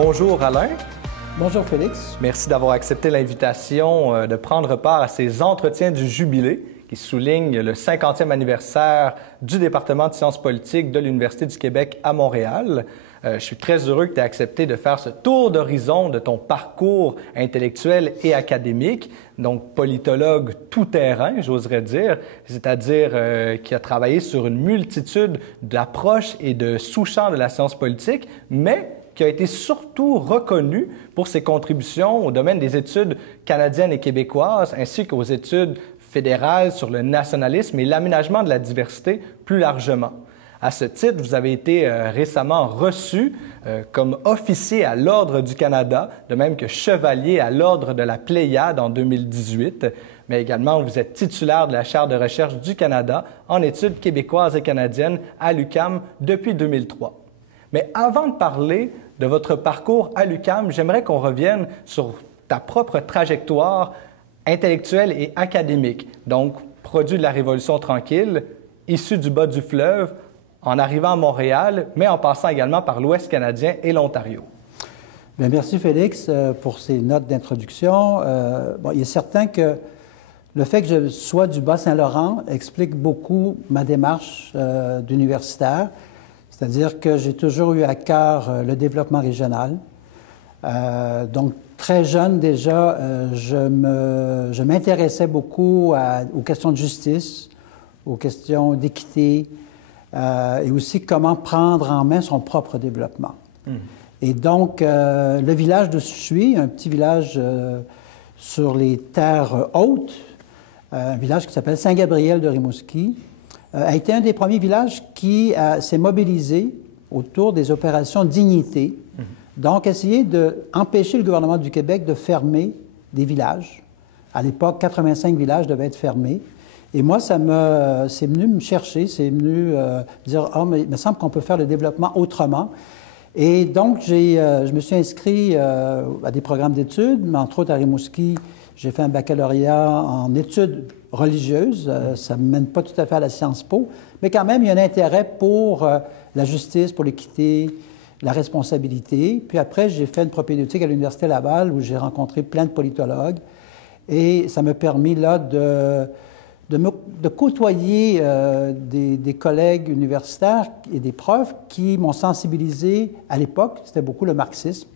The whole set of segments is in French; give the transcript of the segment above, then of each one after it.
Bonjour Alain. Bonjour Félix. Merci d'avoir accepté l'invitation de prendre part à ces entretiens du Jubilé qui soulignent le 50e anniversaire du département de sciences politiques de l'Université du Québec à Montréal. Je suis très heureux que tu aies accepté de faire ce tour d'horizon de ton parcours intellectuel et académique, donc politologue tout-terrain, j'oserais dire, c'est-à-dire qui a travaillé sur une multitude d'approches et de sous-champs de la science politique, mais qui a été surtout reconnu pour ses contributions au domaine des études canadiennes et québécoises, ainsi qu'aux études fédérales sur le nationalisme et l'aménagement de la diversité plus largement. À ce titre, vous avez été récemment reçu comme officier à l'Ordre du Canada, de même que chevalier à l'Ordre de la Pléiade en 2018, mais également vous êtes titulaire de la Chaire de recherche du Canada en études québécoises et canadiennes à l'UQAM depuis 2003. Mais avant de parler de votre parcours à l'UQAM, j'aimerais qu'on revienne sur ta propre trajectoire intellectuelle et académique, donc produit de la Révolution tranquille, issu du bas du fleuve, en arrivant à Montréal, mais en passant également par l'Ouest canadien et l'Ontario. Bien, merci Félix pour ces notes d'introduction. Il est certain que le fait que je sois du Bas-Saint-Laurent explique beaucoup ma démarche d'universitaire, c'est-à-dire que j'ai toujours eu à cœur le développement régional. Donc, très jeune déjà, je m'intéressais beaucoup aux questions de justice, aux questions d'équité, et aussi comment prendre en main son propre développement. Et donc, le village d'où je suis, un petit village sur les terres hautes, un village qui s'appelle Saint-Gabriel de Rimouski, a été un des premiers villages qui s'est mobilisé autour des opérations dignité. Donc, essayer d'empêcher le gouvernement du Québec de fermer des villages. À l'époque, 85 villages devaient être fermés. Et moi, c'est venu me chercher, c'est venu dire « Ah, mais il me semble qu'on peut faire le développement autrement ». Et donc, je me suis inscrit à des programmes d'études, mais entre autres à Rimouski, j'ai fait un baccalauréat en études religieuses. Ça ne me mène pas tout à fait à la Sciences Po, mais quand même, il y a un intérêt pour la justice, pour l'équité, la responsabilité. Puis après, j'ai fait une propédeutique à l'Université Laval, où j'ai rencontré plein de politologues. Et ça m'a permis, là, de côtoyer des collègues universitaires et des profs qui m'ont sensibilisé à l'époque, c'était beaucoup le marxisme.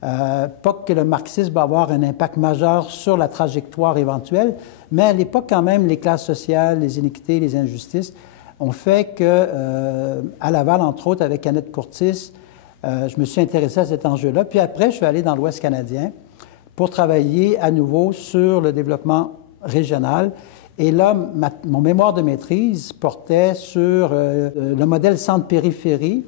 Pas que le marxisme va avoir un impact majeur sur la trajectoire éventuelle, mais à l'époque quand même, les classes sociales, les inéquités, les injustices ont fait que, à Laval, entre autres, avec Annette Courtis, je me suis intéressé à cet enjeu-là. Puis après, je suis allé dans l'Ouest canadien pour travailler à nouveau sur le développement régional. Et là, mon mémoire de maîtrise portait sur le modèle centre-périphérie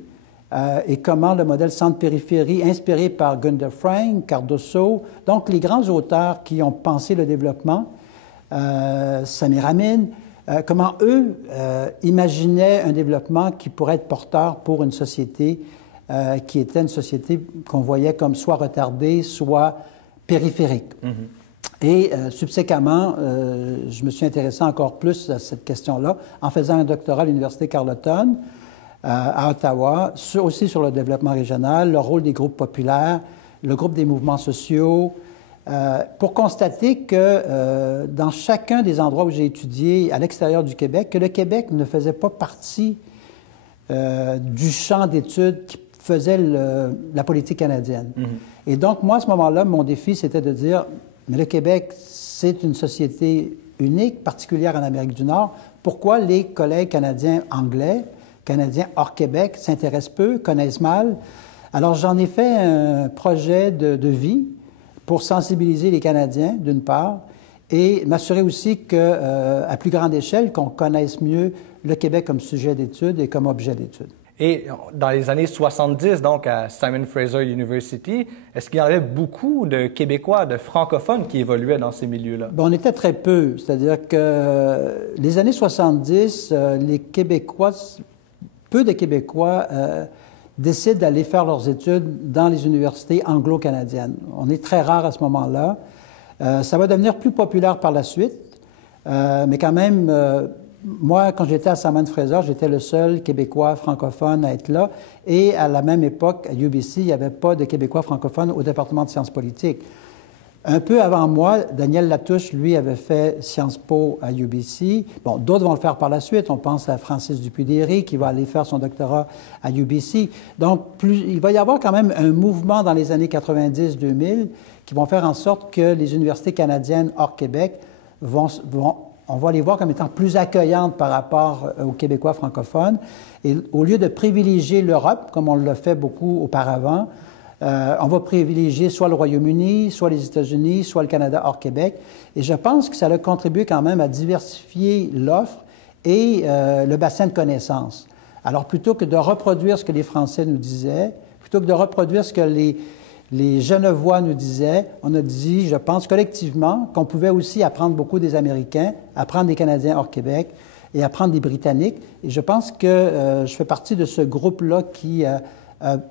et comment le modèle centre-périphérie, inspiré par Gunther Frank, Cardoso, donc les grands auteurs qui ont pensé le développement, Samir Amin, comment eux imaginaient un développement qui pourrait être porteur pour une société qui était une société qu'on voyait comme soit retardée, soit périphérique. Et subséquemment, je me suis intéressé encore plus à cette question-là en faisant un doctorat à l'Université Carleton à Ottawa, aussi sur le développement régional, le rôle des groupes populaires, le groupe des mouvements sociaux, pour constater que dans chacun des endroits où j'ai étudié à l'extérieur du Québec, que le Québec ne faisait pas partie du champ d'études qui faisait la politique canadienne. Et donc, moi, à ce moment-là, mon défi, c'était de dire, mais le Québec, c'est une société unique, particulière en Amérique du Nord. Pourquoi les collègues canadiens anglais, canadiens hors Québec, s'intéressent peu, connaissent mal? Alors, j'en ai fait un projet de vie pour sensibiliser les Canadiens, d'une part, et m'assurer aussi qu'à plus grande échelle, qu'on connaisse mieux le Québec comme sujet d'étude et comme objet d'étude. Et dans les années 70, donc à Simon Fraser University, est-ce qu'il y en avait beaucoup de Québécois, de francophones qui évoluaient dans ces milieux-là? Bien, on était très peu. C'est-à-dire que les années 70, les Québécois, peu de Québécois décident d'aller faire leurs études dans les universités anglo-canadiennes. On est très rare à ce moment-là. Ça va devenir plus populaire par la suite, mais quand même, moi, quand j'étais à Simon-Fraser, j'étais le seul Québécois francophone à être là. Et à la même époque, à UBC, il n'y avait pas de Québécois francophones au département de sciences politiques. Un peu avant moi, Daniel Latouche, lui, avait fait Sciences Po à UBC. Bon, d'autres vont le faire par la suite. On pense à Francis Dupuy-Derry, qui va aller faire son doctorat à UBC. Donc, il va y avoir quand même un mouvement dans les années 90-2000 qui vont faire en sorte que les universités canadiennes hors Québec on va les voir comme étant plus accueillantes par rapport aux Québécois francophones. Et au lieu de privilégier l'Europe, comme on l'a fait beaucoup auparavant, on va privilégier soit le Royaume-Uni, soit les États-Unis, soit le Canada hors Québec. Et je pense que ça a contribué quand même à diversifier l'offre et le bassin de connaissances. Alors, plutôt que de reproduire ce que les Français nous disaient, plutôt que de reproduire ce que les Genevois nous disaient, on a dit, je pense collectivement, qu'on pouvait aussi apprendre beaucoup des Américains, apprendre des Canadiens hors Québec et apprendre des Britanniques. Et je pense que je fais partie de ce groupe-là qui a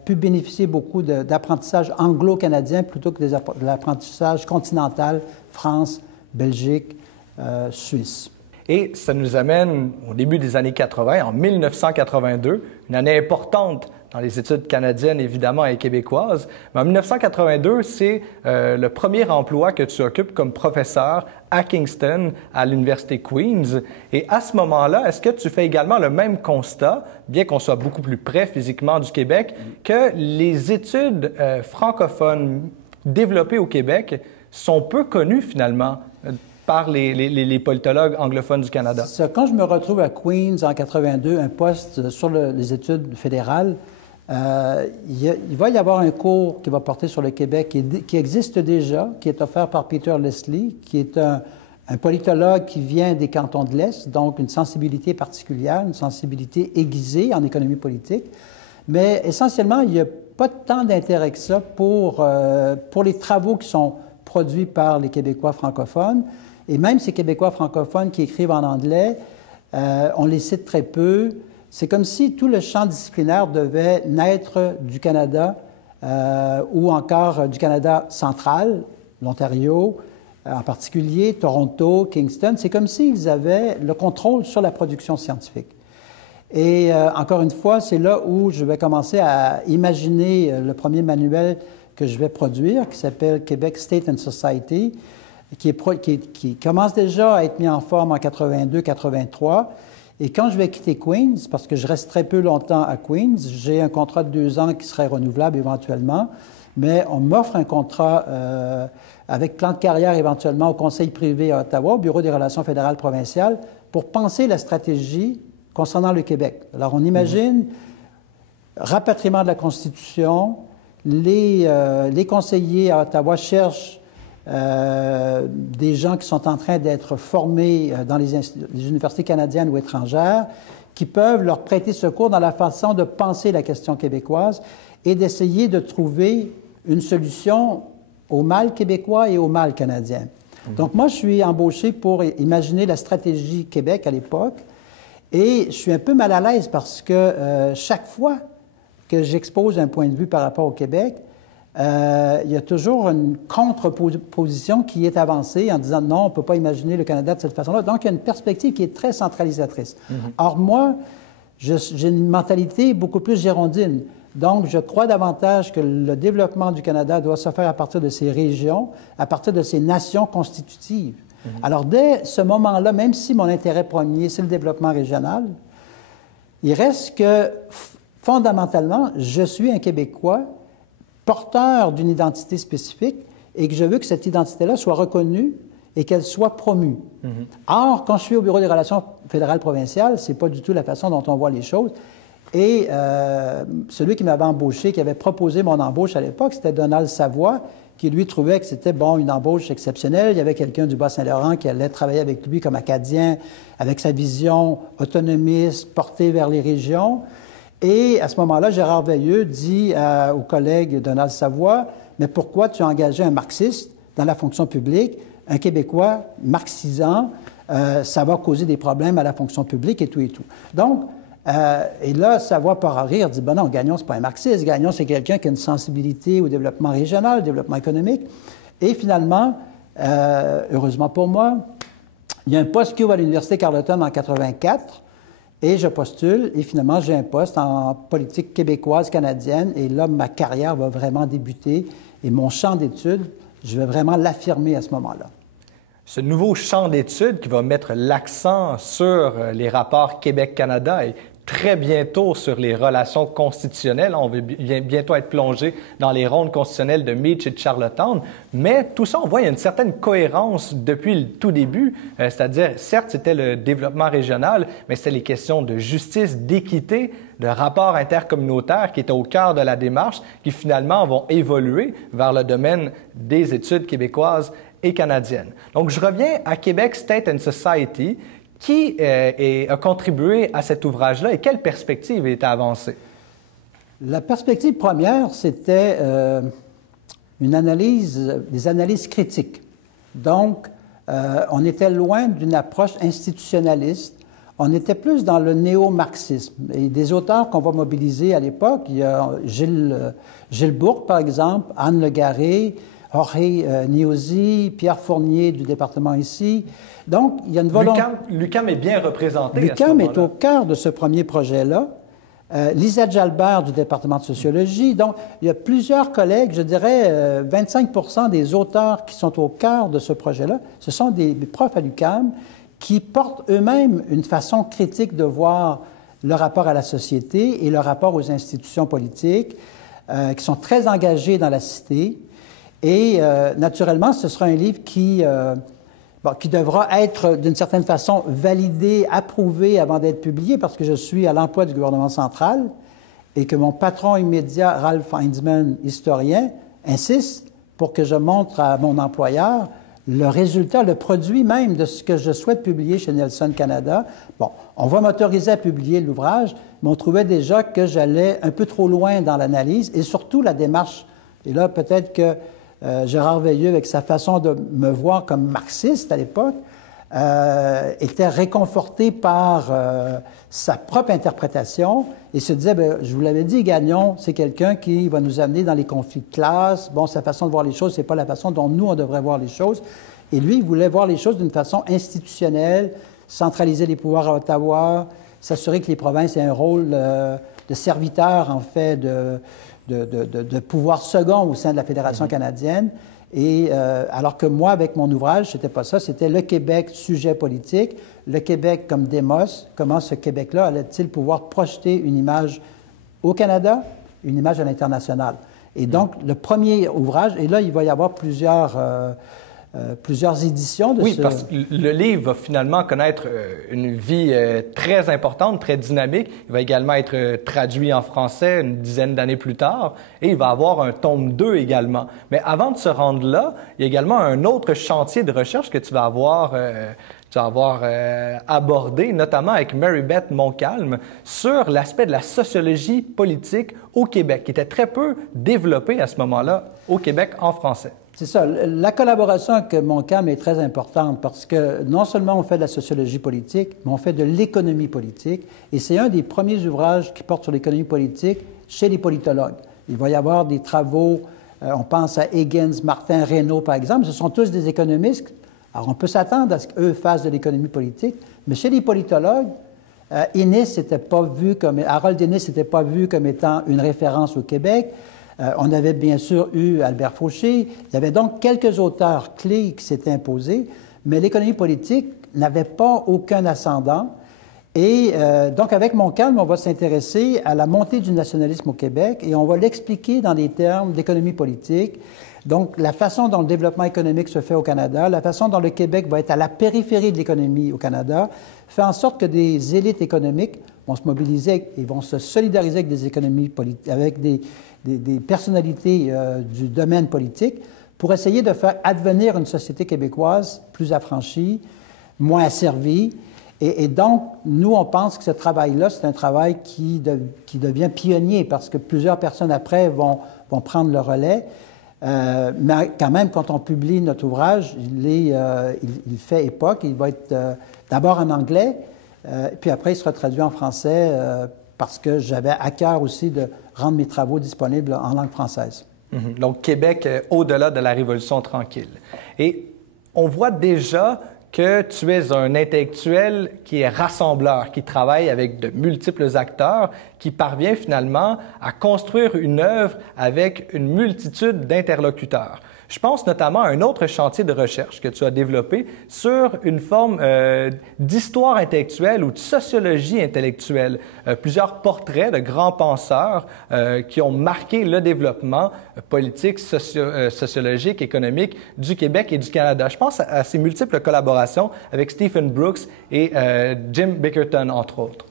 pu bénéficier beaucoup d'apprentissage anglo-canadien plutôt que de l'apprentissage continental, France, Belgique, Suisse. Et ça nous amène au début des années 80, en 1982, une année importante dans les études canadiennes, évidemment, et québécoises. Mais en 1982, c'est le premier emploi que tu occupes comme professeur à Kingston, à l'Université Queen's. Et à ce moment-là, est-ce que tu fais également le même constat, bien qu'on soit beaucoup plus près physiquement du Québec, que les études francophones développées au Québec sont peu connues, finalement, par les politologues anglophones du Canada? Quand je me retrouve à Queen's en 82, un poste sur les études fédérales, il va y avoir un cours qui va porter sur le Québec qui existe déjà, qui est offert par Peter Leslie, qui est un politologue qui vient des cantons de l'Est, donc une sensibilité particulière, une sensibilité aiguisée en économie politique. Mais essentiellement, il n'y a pas tant d'intérêt que ça pour les travaux qui sont produits par les Québécois francophones. Et même ces Québécois francophones qui écrivent en anglais, on les cite très peu. C'est comme si tout le champ disciplinaire devait naître du Canada ou encore du Canada central, l'Ontario en particulier, Toronto, Kingston. C'est comme s'ils avaient le contrôle sur la production scientifique. Et encore une fois, c'est là où je vais commencer à imaginer le premier manuel que je vais produire, qui s'appelle Québec State and Society, qui commence déjà à être mis en forme en 82-83. Et quand je vais quitter Queen's, parce que je reste très peu longtemps à Queen's, j'ai un contrat de 2 ans qui serait renouvelable éventuellement, mais on m'offre un contrat avec plan de carrière éventuellement au Conseil privé à Ottawa, au Bureau des relations fédérales provinciales, pour penser la stratégie concernant le Québec. Alors, on imagine rapatriement de la Constitution, les conseillers à Ottawa cherchent des gens qui sont en train d'être formés dans les universités canadiennes ou étrangères, qui peuvent leur prêter secours dans la façon de penser la question québécoise et d'essayer de trouver une solution au mal québécois et au mal canadien. Donc moi, je suis embauché pour imaginer la stratégie Québec à l'époque et je suis un peu mal à l'aise parce que chaque fois que j'expose un point de vue par rapport au Québec, il y a toujours une contre-position qui est avancée en disant non, on ne peut pas imaginer le Canada de cette façon-là. Donc, il y a une perspective qui est très centralisatrice. Or, moi, j'ai une mentalité beaucoup plus girondine. Donc, je crois davantage que le développement du Canada doit se faire à partir de ces régions, à partir de ces nations constitutives. Alors, dès ce moment-là, même si mon intérêt premier, c'est le développement régional, il reste que, fondamentalement, je suis un Québécois porteur d'une identité spécifique et que je veux que cette identité-là soit reconnue et qu'elle soit promue. Or, quand je suis au Bureau des relations fédérales provinciales, c'est pas du tout la façon dont on voit les choses. Et celui qui m'avait embauché, qui avait proposé mon embauche à l'époque, c'était Donald Savoie, qui lui trouvait que c'était, bon, une embauche exceptionnelle. Il y avait quelqu'un du Bas-Saint-Laurent qui allait travailler avec lui comme Acadien, avec sa vision autonomiste, portée vers les régions. Et à ce moment-là, Gérard Veilleux dit au collègue Donald Savoie, « Mais pourquoi tu as engagé un marxiste dans la fonction publique, un Québécois marxisant, ça va causer des problèmes à la fonction publique et tout et tout. » Donc, et là, Savoie part à rire, dit « Ben non, Gagnon, c'est pas un marxiste. Gagnon, c'est quelqu'un qui a une sensibilité au développement régional, au développement économique. » Et finalement, heureusement pour moi, Il y a un poste qui ouvre à l'Université Carleton en 84, et je postule, et finalement, j'ai un poste en politique québécoise, canadienne, et là, ma carrière va vraiment débuter, et mon champ d'études, je vais vraiment l'affirmer à ce moment-là. Ce nouveau champ d'études qui va mettre l'accent sur les rapports Québec-Canada et très bientôt sur les relations constitutionnelles. On va bientôt être plongé dans les rondes constitutionnelles de Meach et de Charlottetown. Mais tout ça, on voit, il y a une certaine cohérence depuis le tout début. C'est-à-dire, certes, c'était le développement régional, mais c'était les questions de justice, d'équité, de rapports intercommunautaires qui étaient au cœur de la démarche, qui finalement vont évoluer vers le domaine des études québécoises et canadiennes. Donc, je reviens à Québec State and Society. Qui a contribué à cet ouvrage-là et quelle perspective est avancée? La perspective première, c'était des analyses critiques. Donc, on était loin d'une approche institutionnaliste. On était plus dans le néo-marxisme. Et des auteurs qu'on va mobiliser à l'époque, il y a Gilles Bourque, par exemple, Anne Legaré, Jorge Niosi, Pierre Fournier du département ici. Donc, il y a une volonté... L'UQAM est bien représenté à ce L'UQAM moment-là. est au cœur de ce premier projet-là. Lisa Jalbert du département de sociologie. Donc, il y a plusieurs collègues, je dirais 25% des auteurs qui sont au cœur de ce projet-là, ce sont des profs à l'UQAM qui portent eux-mêmes une façon critique de voir le rapport à la société et le rapport aux institutions politiques, qui sont très engagés dans la cité. Et naturellement, ce sera un livre qui devra être d'une certaine façon validé, approuvé avant d'être publié, parce que je suis à l'emploi du gouvernement central et que mon patron immédiat, Ralph Heinzman, historien, insiste pour que je montre à mon employeur le résultat, le produit même de ce que je souhaite publier chez Nelson Canada. Bon, on va m'autoriser à publier l'ouvrage, mais on trouvait déjà que j'allais un peu trop loin dans l'analyse et surtout la démarche. Et là, peut-être que Gérard Veilleux, avec sa façon de me voir comme marxiste à l'époque, était réconforté par sa propre interprétation et se disait, bien, je vous l'avais dit, Gagnon, c'est quelqu'un qui va nous amener dans les conflits de classe. Bon, sa façon de voir les choses, c'est pas la façon dont nous, on devrait voir les choses. Et lui, il voulait voir les choses d'une façon institutionnelle, centraliser les pouvoirs à Ottawa, s'assurer que les provinces aient un rôle de serviteur, en fait, de pouvoir second au sein de la Fédération canadienne. Et alors que moi, avec mon ouvrage, c'était pas ça, c'était le Québec, sujet politique, le Québec comme démos, comment ce Québec-là allait-il pouvoir projeter une image au Canada, une image à l'international. Et donc, le premier ouvrage, et là, il va y avoir plusieurs éditions de Oui, parce que le livre va finalement connaître une vie très importante, très dynamique. Il va également être traduit en français une dizaine d'années plus tard et il va avoir un tome 2 également. Mais avant de se rendre là, il y a également un autre chantier de recherche que tu vas avoir abordé, notamment avec Mary-Beth Montcalm, sur l'aspect de la sociologie politique au Québec, qui était très peu développé à ce moment-là au Québec en français. C'est ça. La collaboration avec Montcalm est très importante parce que non seulement on fait de la sociologie politique, mais on fait de l'économie politique. Et c'est un des premiers ouvrages qui porte sur l'économie politique chez les politologues. Il va y avoir des travaux, on pense à Higgins, Martin Reynaud, par exemple. Ce sont tous des économistes. Alors, on peut s'attendre à ce qu'eux fassent de l'économie politique. Mais chez les politologues, Harold Innis n'était pas vu comme étant une référence au Québec. On avait bien sûr eu Albert Fauché. Il y avait donc quelques auteurs clés qui s'étaient imposés, mais l'économie politique n'avait pas aucun ascendant. Et donc, avec Montcalm, on va s'intéresser à la montée du nationalisme au Québec et on va l'expliquer dans des termes d'économie politique. Donc, la façon dont le développement économique se fait au Canada, la façon dont le Québec va être à la périphérie de l'économie au Canada, fait en sorte que des élites économiques vont se mobiliser et vont se solidariser avec des économies politiques, avec des personnalités du domaine politique pour essayer de faire advenir une société québécoise plus affranchie, moins asservie. Et donc, nous, on pense que ce travail-là, c'est un travail qui devient pionnier parce que plusieurs personnes après vont prendre le relais. Mais quand même, quand on publie notre ouvrage, il fait époque. Il va être d'abord en anglais, puis après, il sera traduit en français parce que j'avais à cœur aussi de rendre mes travaux disponibles en langue française. Donc, Québec au-delà de la Révolution tranquille. Et on voit déjà que tu es un intellectuel qui est rassembleur, qui travaille avec de multiples acteurs, qui parvient finalement à construire une œuvre avec une multitude d'interlocuteurs. Je pense notamment à un autre chantier de recherche que tu as développé sur une forme d'histoire intellectuelle ou de sociologie intellectuelle. Plusieurs portraits de grands penseurs qui ont marqué le développement politique, sociologique, économique du Québec et du Canada. Je pense à ces multiples collaborations avec Stephen Brooks et Jim Bickerton, entre autres.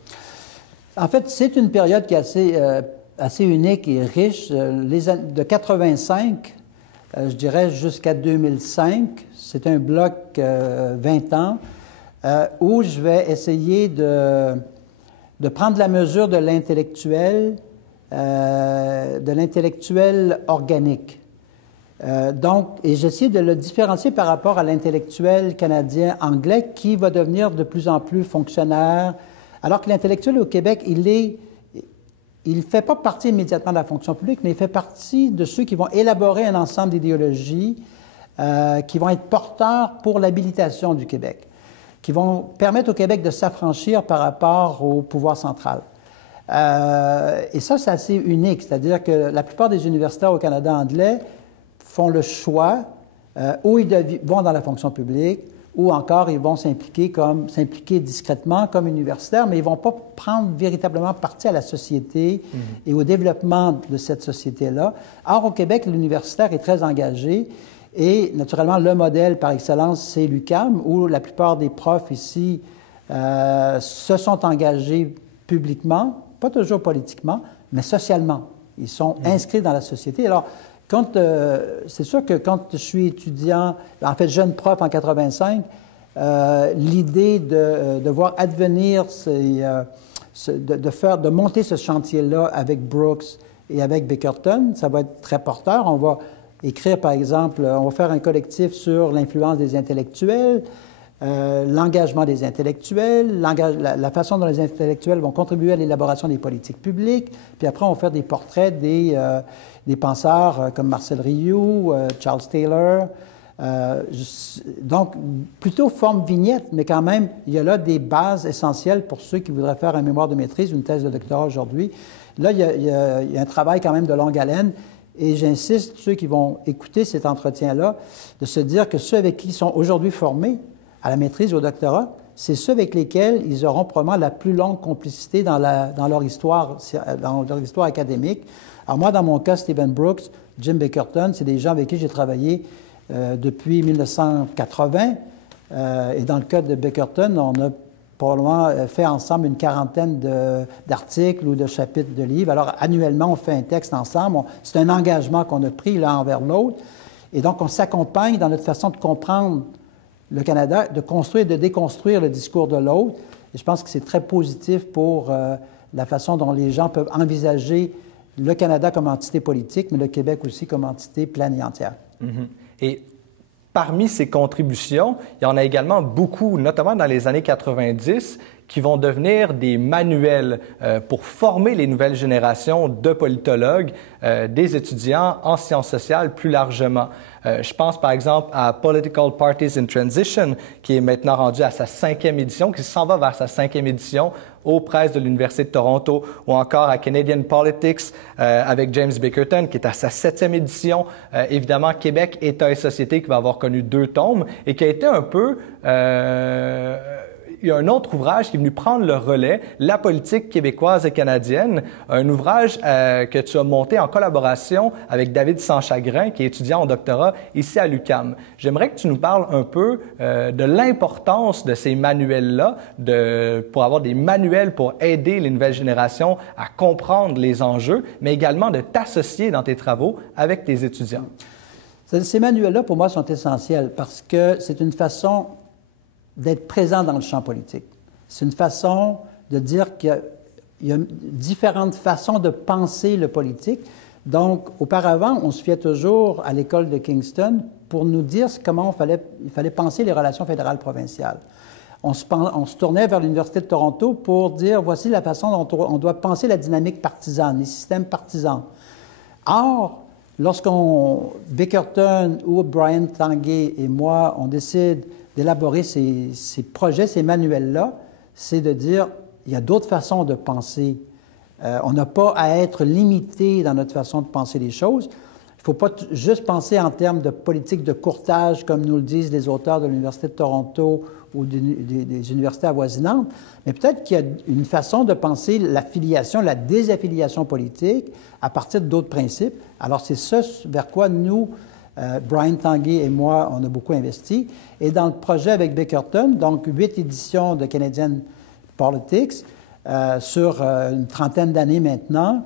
En fait, c'est une période qui est assez unique et riche. De 85, je dirais jusqu'à 2005, c'est un bloc 20 ans où je vais essayer de prendre la mesure de l'intellectuel organique. Et j'essaie de le différencier par rapport à l'intellectuel canadien-anglais qui va devenir de plus en plus fonctionnaire, alors que l'intellectuel au Québec, il ne fait pas partie immédiatement de la fonction publique, mais il fait partie de ceux qui vont élaborer un ensemble d'idéologies qui vont être porteurs pour l'habilitation du Québec, qui vont permettre au Québec de s'affranchir par rapport au pouvoir central. Et ça, c'est assez unique, c'est-à-dire que la plupart des universitaires au Canada anglais font le choix où ils vont dans la fonction publique, ou encore ils vont s'impliquer discrètement comme universitaires, mais ils ne vont pas prendre véritablement partie à la société et au développement de cette société-là. Or, au Québec, l'universitaire est très engagé et, naturellement, le modèle par excellence, c'est l'UQAM, où la plupart des profs ici se sont engagés publiquement, pas toujours politiquement, mais socialement. Ils sont inscrits dans la société. Alors, c'est sûr que quand je suis étudiant, en fait jeune prof en 85, l'idée de voir advenir, de monter ce chantier-là avec Brooks et avec Bickerton, ça va être très porteur. On va écrire, par exemple, on va faire un collectif sur l'influence des intellectuels, l'engagement des intellectuels, la façon dont les intellectuels vont contribuer à l'élaboration des politiques publiques. Puis après, on va faire des portraits des penseurs comme Marcel Rioux, Charles Taylor. Donc, plutôt forme vignette, mais quand même, il y a là des bases essentielles pour ceux qui voudraient faire un mémoire de maîtrise, une thèse de doctorat aujourd'hui. Là, il y a un travail quand même de longue haleine. Et j'insiste, ceux qui vont écouter cet entretien-là, de se dire que ceux avec qui ils sont aujourd'hui formés à la maîtrise ou au doctorat, c'est ceux avec lesquels ils auront probablement la plus longue complicité dans leur histoire académique. Alors moi, dans mon cas, Stephen Brooks, Jim Bickerton, c'est des gens avec qui j'ai travaillé depuis 1980. Et dans le cas de Bickerton, on a probablement fait ensemble une quarantaine d'articles ou de chapitres de livres. Alors, annuellement, on fait un texte ensemble. C'est un engagement qu'on a pris l'un envers l'autre. Et donc, on s'accompagne dans notre façon de comprendre le Canada, de construire et de déconstruire le discours de l'autre. Et je pense que c'est très positif pour la façon dont les gens peuvent envisager le Canada comme entité politique, mais le Québec aussi comme entité pleine et entière. Et parmi ces contributions, il y en a également beaucoup, notamment dans les années 90, qui vont devenir des manuels pour former les nouvelles générations de politologues, des étudiants en sciences sociales plus largement. Je pense par exemple à Political Parties in Transition, qui est maintenant rendu à sa 5e édition, qui s'en va vers sa 5e édition aux presses de l'Université de Toronto, ou encore à Canadian Politics avec James Bickerton, qui est à sa 7e édition. Évidemment, Québec, État et société, qui va avoir connu 2 tomes et qui a été un peu... il y a un autre ouvrage qui est venu prendre le relais, La politique québécoise et canadienne, un ouvrage que tu as monté en collaboration avec David Sanchagrin, qui est étudiant en doctorat ici à l'UQAM. J'aimerais que tu nous parles un peu de l'importance de ces manuels-là, pour avoir des manuels pour aider les nouvelles générations à comprendre les enjeux, mais également de t'associer dans tes travaux avec tes étudiants. Ces manuels-là, pour moi, sont essentiels parce que c'est une façon d'être présent dans le champ politique. C'est une façon de dire qu'il y a différentes façons de penser le politique. Donc, auparavant, on se fiait toujours à l'école de Kingston pour nous dire comment il fallait penser les relations fédérales-provinciales. On se tournait vers l'Université de Toronto pour dire voici la façon dont on doit penser la dynamique partisane, les systèmes partisans. Or, lorsqu'on, Bickerton ou Brian Tanguay et moi, on décide d'élaborer ces projets, ces manuels-là, c'est de dire, il y a d'autres façons de penser. On n'a pas à être limité dans notre façon de penser les choses. Il ne faut pas juste penser en termes de politique de courtage, comme nous le disent les auteurs de l'Université de Toronto ou des universités avoisinantes, mais peut-être qu'il y a une façon de penser l'affiliation, la désaffiliation politique à partir d'autres principes. Alors, c'est ça vers quoi nous, Brian Tanguay et moi, on a beaucoup investi. Et dans le projet avec Bickerton, donc 8 éditions de Canadian Politics sur une trentaine d'années maintenant,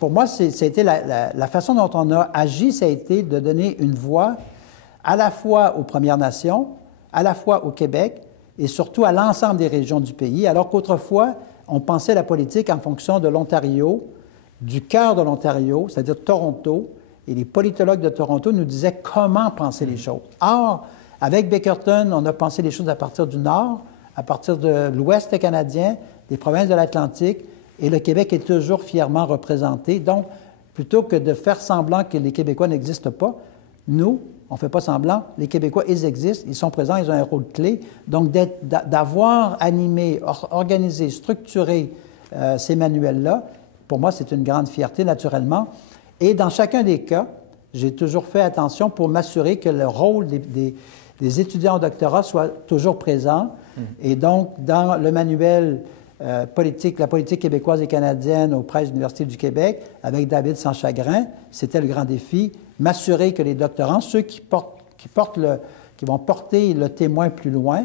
pour moi, ça a été la façon dont on a agi, ça a été de donner une voix à la fois aux Premières Nations, à la fois au Québec et surtout à l'ensemble des régions du pays, alors qu'autrefois, on pensait la politique en fonction de l'Ontario, du cœur de l'Ontario, c'est-à-dire Toronto, et les politologues de Toronto nous disaient comment penser les choses. Or, avec Bickerton, on a pensé les choses à partir du Nord, à partir de l'Ouest canadien, des provinces de l'Atlantique, et le Québec est toujours fièrement représenté. Donc, plutôt que de faire semblant que les Québécois n'existent pas, nous, on ne fait pas semblant, les Québécois, ils existent, ils sont présents, ils ont un rôle clé. Donc, d'avoir animé, organisé, structuré ces manuels-là, pour moi, c'est une grande fierté, naturellement. Et dans chacun des cas, j'ai toujours fait attention pour m'assurer que le rôle des étudiants au doctorat soit toujours présent. Et donc, dans le manuel la politique québécoise et canadienne aux presses de l'Université du Québec, avec David Sans-Chagrin, c'était le grand défi, m'assurer que les doctorants, ceux qui vont porter le témoin plus loin,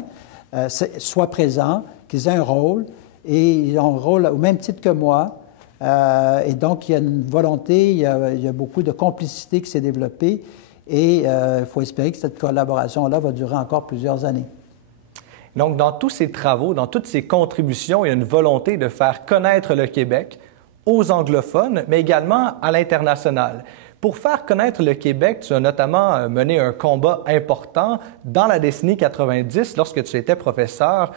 soient présents, qu'ils aient un rôle, et ils ont un rôle au même titre que moi. Et donc, il y a une volonté, il y a beaucoup de complicité qui s'est développée, et il faut espérer que cette collaboration-là va durer encore plusieurs années. Donc, dans tous ces travaux, dans toutes ces contributions, il y a une volonté de faire connaître le Québec aux anglophones, mais également à l'international. Pour faire connaître le Québec, tu as notamment mené un combat important dans la décennie 90 lorsque tu étais professeur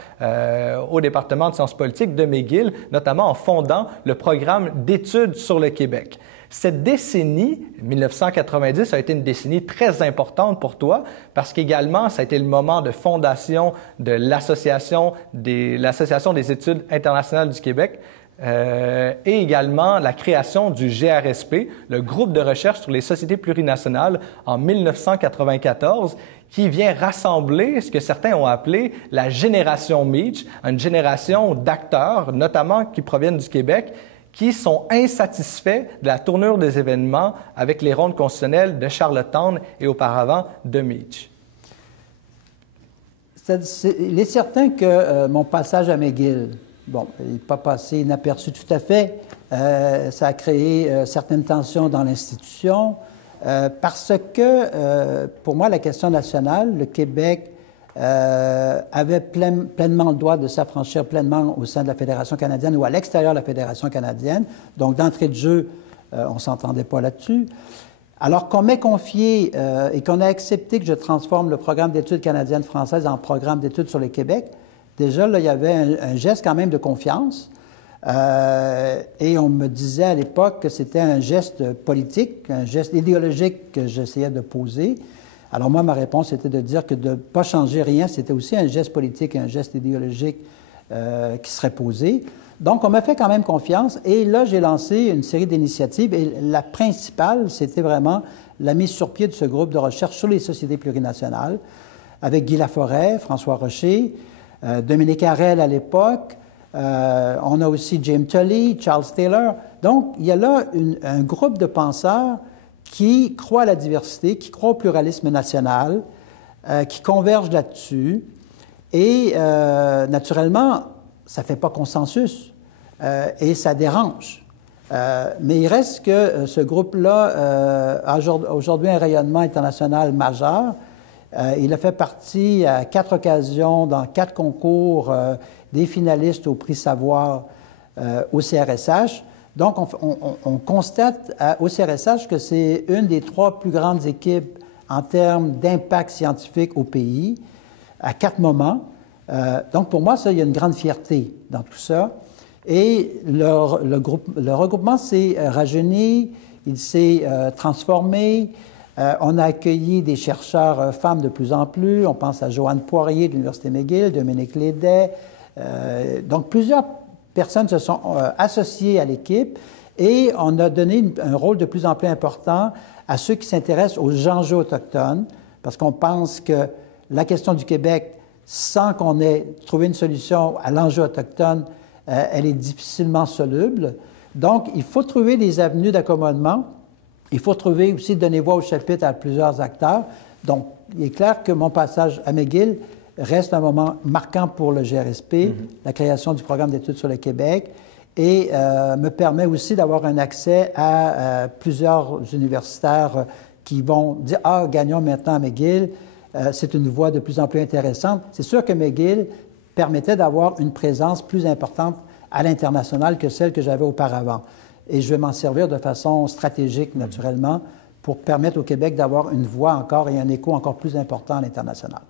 au département de sciences politiques de McGill, notamment en fondant le programme d'études sur le Québec. Cette décennie, 1990, a été une décennie très importante pour toi parce qu'également, ça a été le moment de fondation de l'Association des études internationales du Québec et également la création du GRSP, le groupe de recherche sur les sociétés plurinationales, en 1994, qui vient rassembler ce que certains ont appelé la génération Meach, une génération d'acteurs, notamment qui proviennent du Québec, qui sont insatisfaits de la tournure des événements avec les rondes constitutionnelles de Charlottetown et auparavant de Meach. Il est certain que mon passage à McGill, bon, il n'est pas passé inaperçu tout à fait. Ça a créé certaines tensions dans l'institution parce que, pour moi, la question nationale, le Québec avait pleinement le droit de s'affranchir pleinement au sein de la Fédération canadienne ou à l'extérieur de la Fédération canadienne. Donc, d'entrée de jeu, on ne s'entendait pas là-dessus. Alors qu'on m'ait confié et qu'on a accepté que je transforme le programme d'études canadiennes-françaises en programme d'études sur le Québec, déjà, là, il y avait un geste quand même de confiance. Et on me disait à l'époque que c'était un geste politique, un geste idéologique que j'essayais de poser. Alors moi, ma réponse était de dire que de ne pas changer rien, c'était aussi un geste politique et un geste idéologique qui serait posé. Donc, on m'a fait quand même confiance. Et là, j'ai lancé une série d'initiatives. Et la principale, c'était vraiment la mise sur pied de ce groupe de recherche sur les sociétés plurinationales, avec Guy Laforêt, François Rocher, Dominique Harel à l'époque. On a aussi James Tully, Charles Taylor. Donc, il y a là un groupe de penseurs qui croient à la diversité, qui croient au pluralisme national, qui convergent là-dessus. Et naturellement, ça ne fait pas consensus et ça dérange. Mais il reste que ce groupe-là a aujourd'hui un rayonnement international majeur. Il a fait partie à 4 occasions, dans 4 concours, des finalistes au prix Savoir au CRSH. Donc, on constate au CRSH que c'est une des 3 plus grandes équipes en termes d'impact scientifique au pays, à 4 moments. Donc, pour moi, ça, il y a une grande fierté dans tout ça. Et le regroupement s'est rajeuni, il s'est transformé. On a accueilli des chercheurs femmes de plus en plus. On pense à Joanne Poirier de l'Université McGill, Dominique Lédet. Donc, plusieurs personnes se sont associées à l'équipe et on a donné un rôle de plus en plus important à ceux qui s'intéressent aux enjeux autochtones, parce qu'on pense que la question du Québec, sans qu'on ait trouvé une solution à l'enjeu autochtone, elle est difficilement soluble. Donc, il faut trouver des avenues d'accommodement. Il faut trouver aussi, donner voix au chapitre à plusieurs acteurs. Donc, il est clair que mon passage à McGill reste un moment marquant pour le GRSP, la création du programme d'études sur le Québec, et me permet aussi d'avoir un accès à plusieurs universitaires qui vont dire « Ah, gagnons maintenant à McGill ». C'est une voie de plus en plus intéressante. C'est sûr que McGill permettait d'avoir une présence plus importante à l'international que celle que j'avais auparavant. Et je vais m'en servir de façon stratégique, naturellement, pour permettre au Québec d'avoir une voix encore et un écho encore plus important à l'international.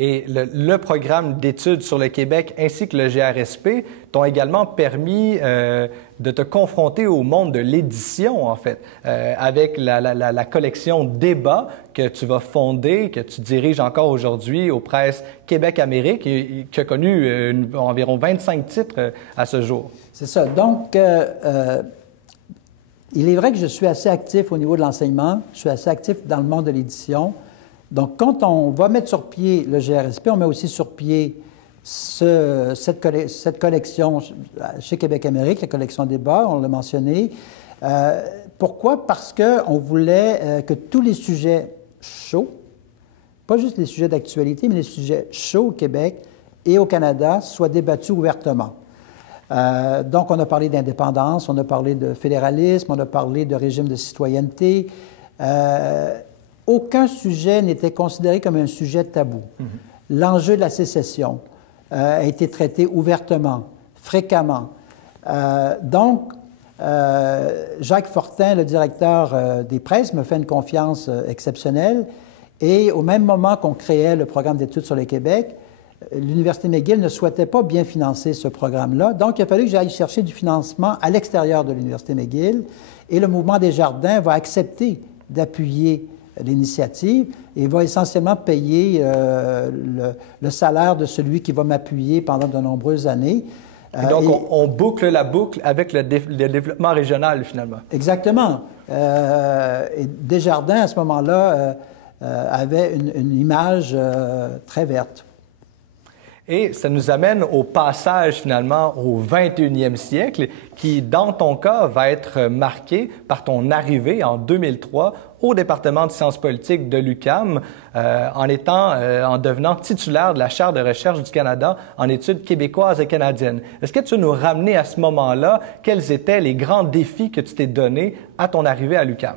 Et le programme d'études sur le Québec ainsi que le GRSP t'ont également permis de te confronter au monde de l'édition, en fait, avec la collection Débat que tu vas fonder, que tu diriges encore aujourd'hui aux presses Québec-Amérique, qui a connu environ 25 titres à ce jour. C'est ça. Donc, il est vrai que je suis assez actif au niveau de l'enseignement, je suis assez actif dans le monde de l'édition. Donc, quand on va mettre sur pied le GRSP, on met aussi sur pied cette collection chez Québec-Amérique, la collection Débat, on l'a mentionné. Pourquoi? Parce qu'on voulait que tous les sujets chauds, pas juste les sujets d'actualité, mais les sujets chauds au Québec et au Canada soient débattus ouvertement. Donc, on a parlé d'indépendance, on a parlé de fédéralisme, on a parlé de régime de citoyenneté. Aucun sujet n'était considéré comme un sujet tabou. L'enjeu de la sécession a été traité ouvertement, fréquemment. Donc, Jacques Fortin, le directeur des presses, me fait une confiance exceptionnelle. Et au même moment qu'on créait le programme d'études sur le Québec, l'Université McGill ne souhaitait pas bien financer ce programme-là. Donc, il a fallu que j'aille chercher du financement à l'extérieur de l'Université McGill. Et le Mouvement des Jardins va accepter d'appuyer l'initiative et va essentiellement payer le salaire de celui qui va m'appuyer pendant de nombreuses années. Et donc, on boucle la boucle avec le développement régional, finalement. Exactement. Et Desjardins, à ce moment-là, avait une image très verte. Et ça nous amène au passage finalement au 21e siècle qui, dans ton cas, va être marqué par ton arrivée en 2003 au département de sciences politiques de l'UQAM en devenant titulaire de la Chaire de recherche du Canada en études québécoises et canadiennes. Est-ce que tu veux nous ramener à ce moment-là? Quels étaient les grands défis que tu t'es donnés à ton arrivée à l'UQAM?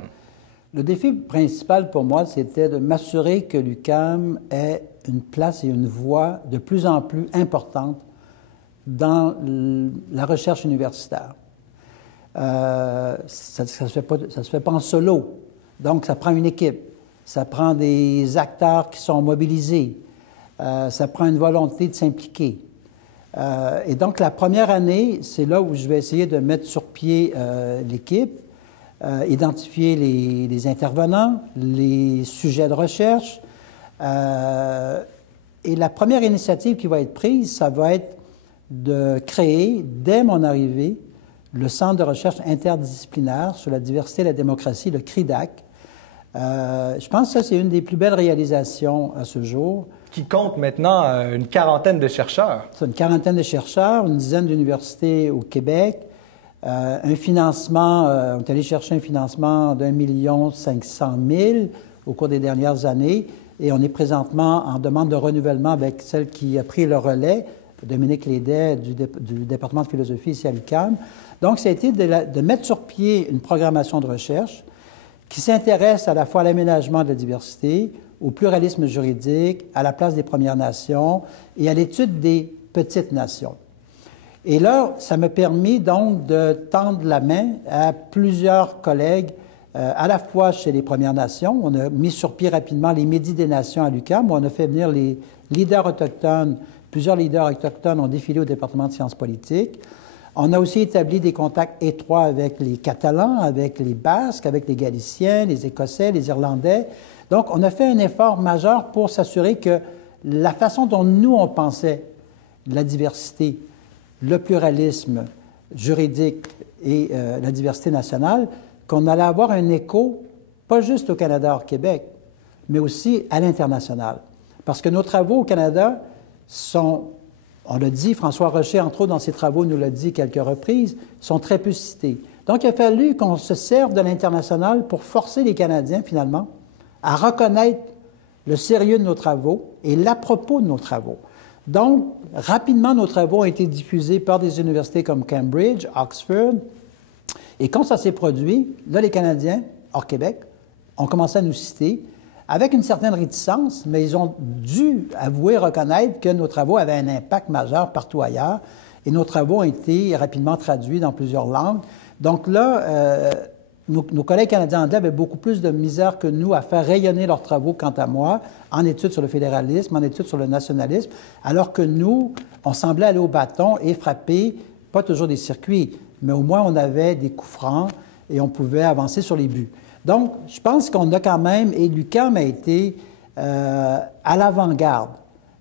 Le défi principal pour moi, c'était de m'assurer que l'UQAM ait une place et une voix de plus en plus importante dans la recherche universitaire. Ça ne se fait pas en solo. Donc, ça prend une équipe. Ça prend des acteurs qui sont mobilisés. Ça prend une volonté de s'impliquer. Et donc, la première année, c'est là où je vais essayer de mettre sur pied l'équipe, identifier les intervenants, les sujets de recherche. Et la première initiative qui va être prise, ça va être de créer, dès mon arrivée, le Centre de recherche interdisciplinaire sur la diversité et la démocratie, le CRIDAC. Je pense que ça, c'est une des plus belles réalisations à ce jour. Qui compte maintenant une quarantaine de chercheurs. C'est une quarantaine de chercheurs, une dizaine d'universités au Québec. Un financement, on est allé chercher un financement d'1 500 000 au cours des dernières années et on est présentement en demande de renouvellement avec celle qui a pris le relais, Dominique Lédet du département de philosophie ici à l'UQAM. Donc, ça a été de mettre sur pied une programmation de recherche qui s'intéresse à la fois à l'aménagement de la diversité, au pluralisme juridique, à la place des Premières Nations et à l'étude des petites nations. Et là, ça m'a permis donc de tendre la main à plusieurs collègues, à la fois chez les Premières Nations. On a mis sur pied rapidement les Midis des Nations à l'UQAM, où on a fait venir les leaders autochtones. Plusieurs leaders autochtones ont défilé au département de sciences politiques. On a aussi établi des contacts étroits avec les Catalans, avec les Basques, avec les Galiciens, les Écossais, les Irlandais. Donc, on a fait un effort majeur pour s'assurer que la façon dont nous, on pensait la diversité, le pluralisme juridique et la diversité nationale, qu'on allait avoir un écho, pas juste au Canada hors Québec, mais aussi à l'international. Parce que nos travaux au Canada sont, on l'a dit, François Rocher, entre autres, dans ses travaux, nous l'a dit quelques reprises, sont très peu cités. Donc, il a fallu qu'on se serve de l'international pour forcer les Canadiens, finalement, à reconnaître le sérieux de nos travaux et l'à-propos de nos travaux. Donc, rapidement, nos travaux ont été diffusés par des universités comme Cambridge, Oxford, et quand ça s'est produit, là, les Canadiens, hors Québec, ont commencé à nous citer, avec une certaine réticence, mais ils ont dû avouer, reconnaître que nos travaux avaient un impact majeur partout ailleurs, et nos travaux ont été rapidement traduits dans plusieurs langues. Donc là, nos collègues canadiens anglais avaient beaucoup plus de misère que nous à faire rayonner leurs travaux, quant à moi, en études sur le fédéralisme, en études sur le nationalisme, alors que nous, on semblait aller au bâton et frapper, pas toujours des circuits, mais au moins on avait des coups francs et on pouvait avancer sur les buts. Donc, je pense qu'on a quand même, et l'UQAM a été à l'avant-garde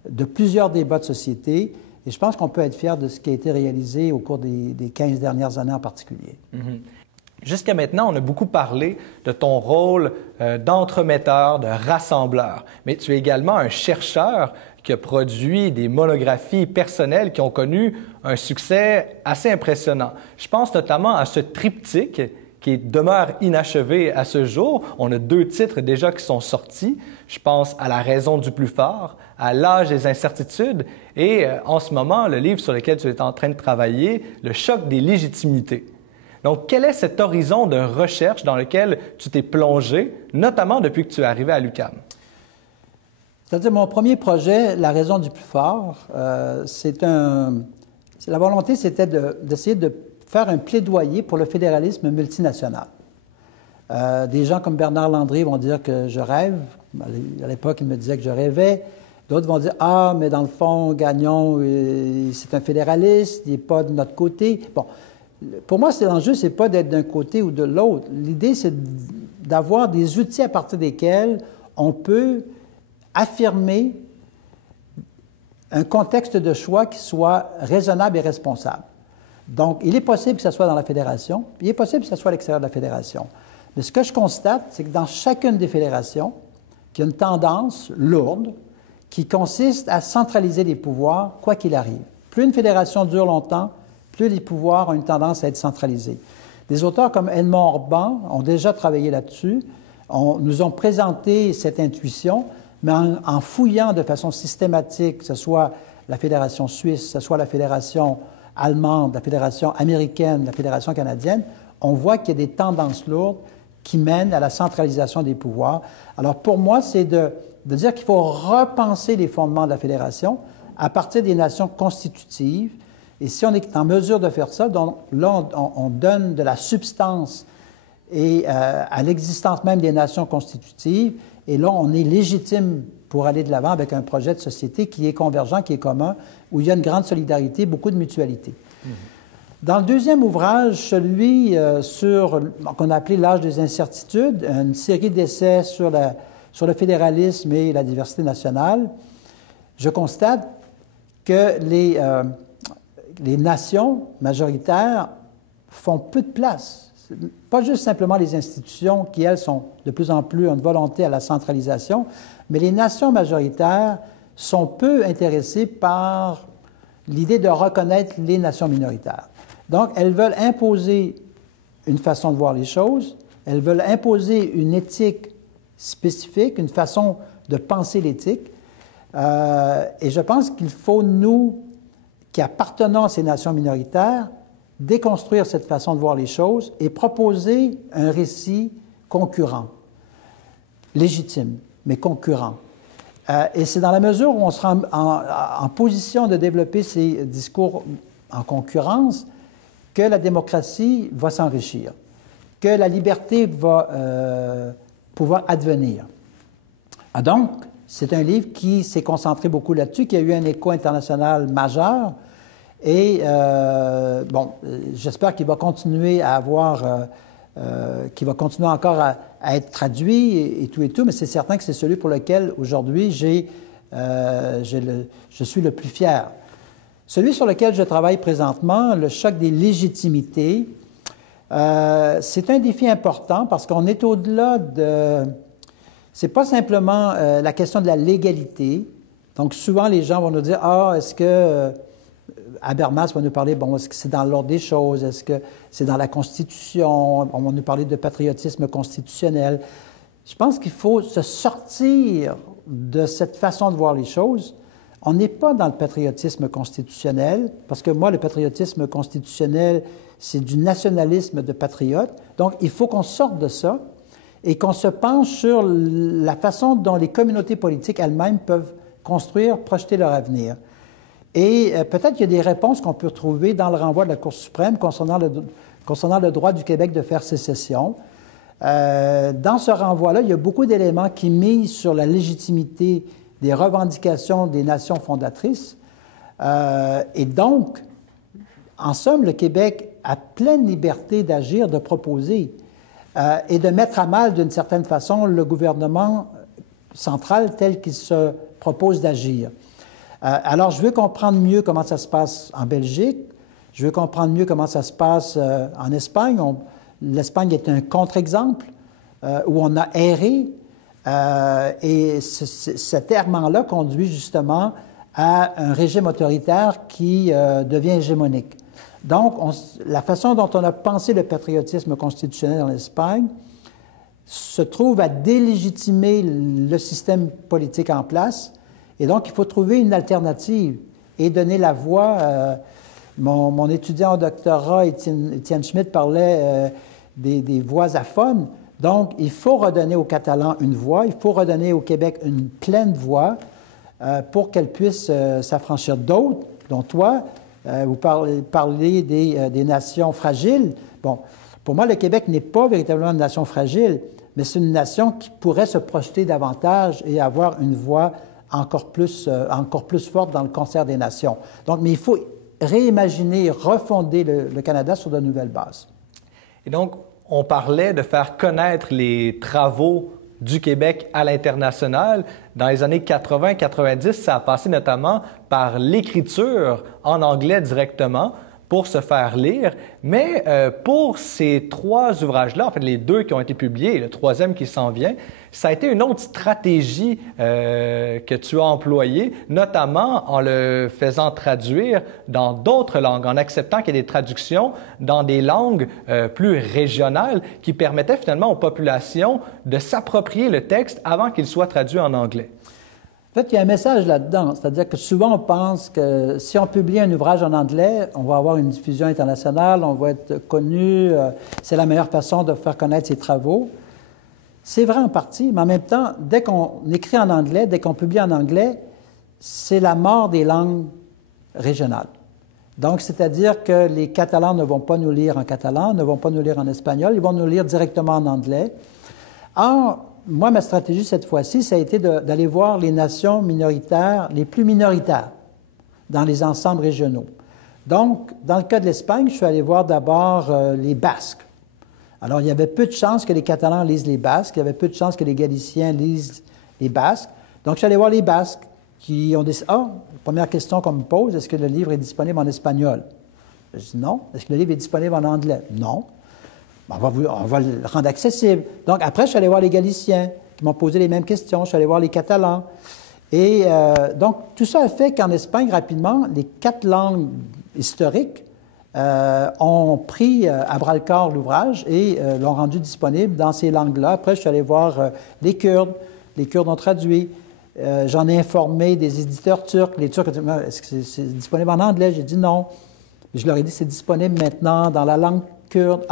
de plusieurs débats de société, et je pense qu'on peut être fier de ce qui a été réalisé au cours des 15 dernières années en particulier. Mm-hmm. Jusqu'à maintenant, on a beaucoup parlé de ton rôle d'entremetteur, de rassembleur, mais tu es également un chercheur qui a produit des monographies personnelles qui ont connu un succès assez impressionnant. Je pense notamment à ce triptyque qui demeure inachevé à ce jour. On a 2 titres déjà qui sont sortis. Je pense à La raison du plus fort, à L'âge des incertitudes et en ce moment, le livre sur lequel tu es en train de travailler, Le choc des légitimités. Donc, quel est cet horizon de recherche dans lequel tu t'es plongé, notamment depuis que tu es arrivé à l'UQAM? C'est-à-dire, mon premier projet, La raison du plus fort, la volonté, c'était d'essayer de faire un plaidoyer pour le fédéralisme multinational. Des gens comme Bernard Landry vont dire que je rêve. À l'époque, il me disait que je rêvais. D'autres vont dire « Ah, mais dans le fond, Gagnon, c'est un fédéraliste, il n'est pas de notre côté. » Bon, pour moi, l'enjeu, ce n'est pas d'être d'un côté ou de l'autre. L'idée, c'est d'avoir des outils à partir desquels on peut affirmer un contexte de choix qui soit raisonnable et responsable. Donc, il est possible que ce soit dans la fédération, puis il est possible que ce soit à l'extérieur de la fédération. Mais ce que je constate, c'est que dans chacune des fédérations, il y a une tendance lourde qui consiste à centraliser les pouvoirs, quoi qu'il arrive. Plus une fédération dure longtemps, plus les pouvoirs ont une tendance à être centralisés. Des auteurs comme Edmond Orban ont déjà travaillé là-dessus, nous ont présenté cette intuition, mais en fouillant de façon systématique, que ce soit la Fédération suisse, que ce soit la Fédération allemande, la Fédération américaine, la Fédération canadienne, on voit qu'il y a des tendances lourdes qui mènent à la centralisation des pouvoirs. Alors pour moi, c'est de dire qu'il faut repenser les fondements de la Fédération à partir des nations constitutives. Et si on est en mesure de faire ça, donc là, on donne de la substance à l'existence même des nations constitutives. Et là, on est légitime pour aller de l'avant avec un projet de société qui est convergent, qui est commun, où il y a une grande solidarité, beaucoup de mutualité. Mmh. Dans le deuxième ouvrage, celui qu'on a appelé L'âge des incertitudes, une série d'essais sur le fédéralisme et la diversité nationale, je constate que les nations majoritaires font peu de place. Pas juste simplement les institutions qui, elles, sont de plus en plus une volonté à la centralisation, mais les nations majoritaires sont peu intéressées par l'idée de reconnaître les nations minoritaires. Donc, elles veulent imposer une façon de voir les choses, elles veulent imposer une éthique spécifique, une façon de penser l'éthique. Et je pense qu'il faut, nous, qui appartenons à ces nations minoritaires, déconstruire cette façon de voir les choses et proposer un récit concurrent, légitime, mais concurrent. Et c'est dans la mesure où on sera en position de développer ces discours en concurrence que la démocratie va s'enrichir, que la liberté va pouvoir advenir. Donc, c'est un livre qui s'est concentré beaucoup là-dessus, qui a eu un écho international majeur. Et, j'espère qu'il va continuer à qu'il va continuer encore à être traduit et tout, mais c'est certain que c'est celui pour lequel, aujourd'hui, je suis le plus fier. Celui sur lequel je travaille présentement, le choc des légitimités, c'est un défi important parce qu'on est au-delà de... C'est pas simplement la question de la légalité. Donc, souvent, les gens vont nous dire, « Ah, est-ce que... Habermas va nous parler, bon, est-ce que c'est dans l'ordre des choses? Est-ce que c'est dans la Constitution? On va nous parler de patriotisme constitutionnel. » Je pense qu'il faut se sortir de cette façon de voir les choses. On n'est pas dans le patriotisme constitutionnel, parce que moi, le patriotisme constitutionnel, c'est du nationalisme de patriote. Donc, il faut qu'on sorte de ça et qu'on se penche sur la façon dont les communautés politiques elles-mêmes peuvent construire, projeter leur avenir. Et peut-être qu'il y a des réponses qu'on peut trouver dans le renvoi de la Cour suprême concernant le droit du Québec de faire sécession. Dans ce renvoi-là, il y a beaucoup d'éléments qui misent sur la légitimité des revendications des nations fondatrices. Et donc, en somme, le Québec a pleine liberté d'agir, de proposer et de mettre à mal, d'une certaine façon, le gouvernement central tel qu'il se propose d'agir. Alors, je veux comprendre mieux comment ça se passe en Belgique. Je veux comprendre mieux comment ça se passe en Espagne. L'Espagne est un contre-exemple où on a erré. Et cet errement-là conduit justement à un régime autoritaire qui devient hégémonique. Donc, la façon dont on a pensé le patriotisme constitutionnel en Espagne se trouve à délégitimer le système politique en place. Et donc, il faut trouver une alternative et donner la voix. Mon étudiant au doctorat, Étienne Schmitt, parlait des voix aphones. Donc, il faut redonner aux Catalans une voix, il faut redonner au Québec une pleine voix pour qu'elle puisse s'affranchir d'autres, dont toi, vous parlez des nations fragiles. Bon, pour moi, le Québec n'est pas véritablement une nation fragile, mais c'est une nation qui pourrait se projeter davantage et avoir une voix encore plus forte dans le concert des nations. Donc, mais il faut réimaginer, refonder le Canada sur de nouvelles bases. Et donc, on parlait de faire connaître les travaux du Québec à l'international. Dans les années 80-90, ça a passé notamment par l'écriture en anglais directement pour se faire lire. Mais pour ces trois ouvrages-là, en fait les deux qui ont été publiés et le troisième qui s'en vient, ça a été une autre stratégie que tu as employée, notamment en le faisant traduire dans d'autres langues, en acceptant qu'il y ait des traductions dans des langues plus régionales qui permettaient finalement aux populations de s'approprier le texte avant qu'il soit traduit en anglais. En fait, il y a un message là-dedans, c'est-à-dire que souvent on pense que si on publie un ouvrage en anglais, on va avoir une diffusion internationale, on va être connu, c'est la meilleure façon de faire connaître ses travaux. C'est vrai en partie, mais en même temps, dès qu'on écrit en anglais, dès qu'on publie en anglais, c'est la mort des langues régionales. Donc, c'est-à-dire que les Catalans ne vont pas nous lire en catalan, ne vont pas nous lire en espagnol, ils vont nous lire directement en anglais. Or, moi, ma stratégie cette fois-ci, ça a été d'aller voir les nations minoritaires, les plus minoritaires dans les ensembles régionaux. Donc, dans le cas de l'Espagne, je suis allé voir d'abord les Basques. Alors, il y avait peu de chances que les Catalans lisent les Basques, il y avait peu de chances que les Galiciens lisent les Basques. Donc, je suis allé voir les Basques qui ont décidé, première question qu'on me pose, est-ce que le livre est disponible en espagnol? Je dis non. Est-ce que le livre est disponible en anglais? Non. On va le rendre accessible. Donc, après, je suis allé voir les Galiciens qui m'ont posé les mêmes questions. Je suis allé voir les Catalans. Et donc, tout ça a fait qu'en Espagne, rapidement, les 4 langues historiques ont pris à bras-le-corps l'ouvrage et l'ont rendu disponible dans ces langues-là. Après, je suis allé voir les Kurdes. Les Kurdes ont traduit. J'en ai informé des éditeurs turcs. Les Turcs ont dit, est-ce que c'est disponible en anglais? J'ai dit non. Je leur ai dit, c'est disponible maintenant dans la langue kurde.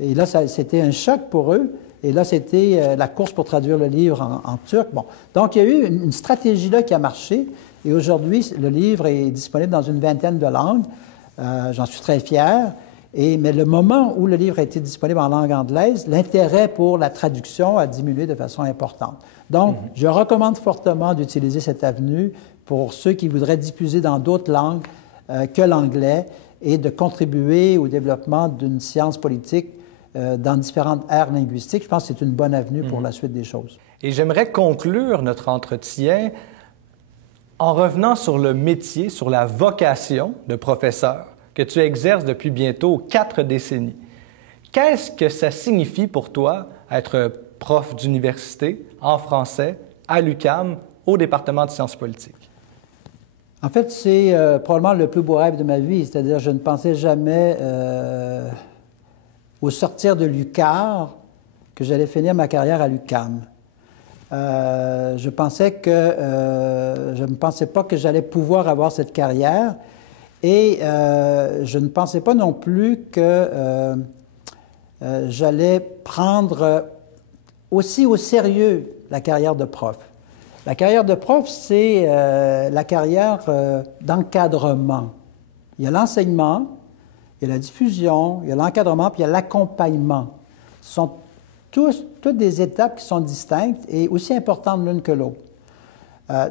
Et là, c'était un choc pour eux. Et là, c'était la course pour traduire le livre en turc. Bon. Donc, il y a eu une stratégie là qui a marché. Et aujourd'hui, le livre est disponible dans une vingtaine de langues. J'en suis très fier. Mais le moment où le livre a été disponible en langue anglaise, l'intérêt pour la traduction a diminué de façon importante. Donc, je recommande fortement d'utiliser cette avenue pour ceux qui voudraient diffuser dans d'autres langues que l'anglais et de contribuer au développement d'une science politique dans différentes aires linguistiques. Je pense que c'est une bonne avenue pour la suite des choses. Et j'aimerais conclure notre entretien en revenant sur le métier, sur la vocation de professeur que tu exerces depuis bientôt 4 décennies. Qu'est-ce que ça signifie pour toi être prof d'université en français à l'UQAM au département de sciences politiques? En fait, c'est probablement le plus beau rêve de ma vie. C'est-à-dire, je ne pensais jamais, au sortir de l'UQAR, que j'allais finir ma carrière à l'UQAM. Je ne pensais pas que j'allais pouvoir avoir cette carrière et je ne pensais pas non plus que j'allais prendre aussi au sérieux la carrière de prof. La carrière de prof, c'est la carrière d'encadrement. Il y a l'enseignement, il y a la diffusion, il y a l'encadrement, puis il y a l'accompagnement. Ce sont toutes des étapes qui sont distinctes et aussi importantes l'une que l'autre.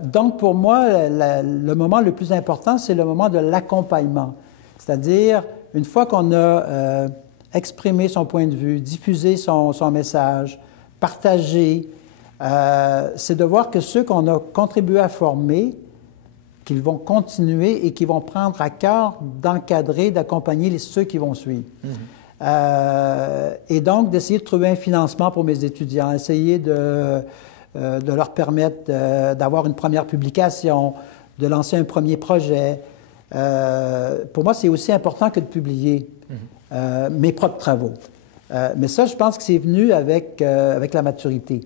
Donc, pour moi, le moment le plus important, c'est le moment de l'accompagnement. C'est-à-dire, une fois qu'on a exprimé son point de vue, diffusé son message, partagé, c'est de voir que ceux qu'on a contribué à former, qu'ils vont continuer et qu'ils vont prendre à cœur d'encadrer, d'accompagner ceux qui vont suivre. Et donc, d'essayer de trouver un financement pour mes étudiants, essayer de leur permettre d'avoir une première publication, de lancer un premier projet. Pour moi, c'est aussi important que de publier mes propres travaux. Mais ça, je pense que c'est venu avec la maturité.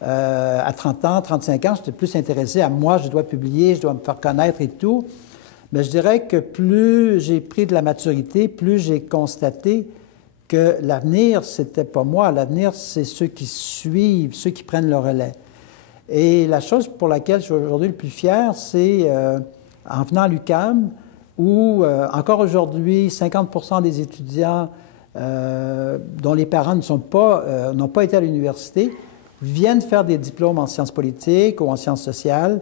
À 30 ans, 35 ans, j'étais plus intéressé à moi, je dois publier, je dois me faire connaître et tout. Mais je dirais que plus j'ai pris de la maturité, plus j'ai constaté que l'avenir, c'était pas moi. L'avenir, c'est ceux qui suivent, ceux qui prennent le relais. Et la chose pour laquelle je suis aujourd'hui le plus fier, c'est en venant à l'UQAM, où encore aujourd'hui, 50% des étudiants dont les parents n'ont pas été à l'université viennent faire des diplômes en sciences politiques ou en sciences sociales,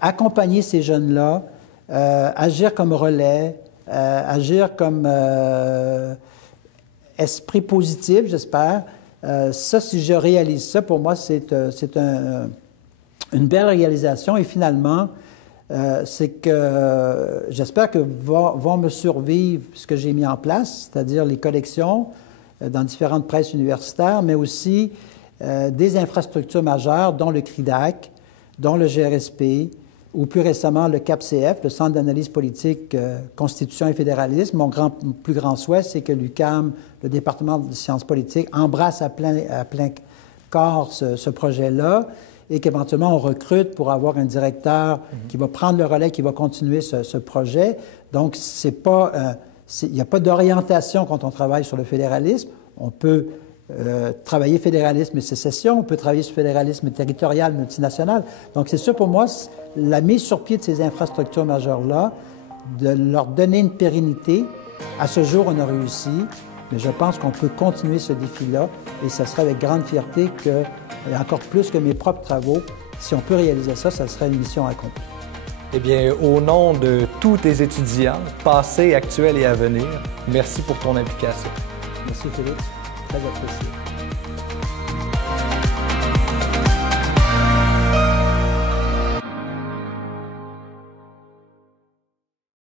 accompagner ces jeunes-là, agir comme relais, agir comme esprit positif, j'espère. Ça, si je réalise ça, pour moi, c'est une belle réalisation. Et finalement, c'est que j'espère que vont me survivre ce que j'ai mis en place, c'est-à-dire les collections dans différentes presses universitaires, mais aussi des infrastructures majeures, dont le CRIDAC, dont le GRSP, ou plus récemment le CAPCF, le Centre d'analyse politique, Constitution et fédéralisme. Mon plus grand souhait, c'est que l'UQAM, le département de sciences politiques, embrasse à plein corps ce projet-là et qu'éventuellement on recrute pour avoir un directeur qui va prendre le relais, qui va continuer ce projet. Donc, il n'y a pas d'orientation quand on travaille sur le fédéralisme. On peut travailler fédéralisme et sécession, on peut travailler sur fédéralisme territorial, multinational. Donc, c'est sûr pour moi, la mise sur pied de ces infrastructures majeures-là, de leur donner une pérennité. À ce jour, on a réussi, mais je pense qu'on peut continuer ce défi-là et ce serait avec grande fierté que, et encore plus que mes propres travaux, si on peut réaliser ça, ça serait une mission accomplie. Eh bien, au nom de tous tes étudiants, passés, actuels et à venir, merci pour ton implication. Merci Félix, très apprécié.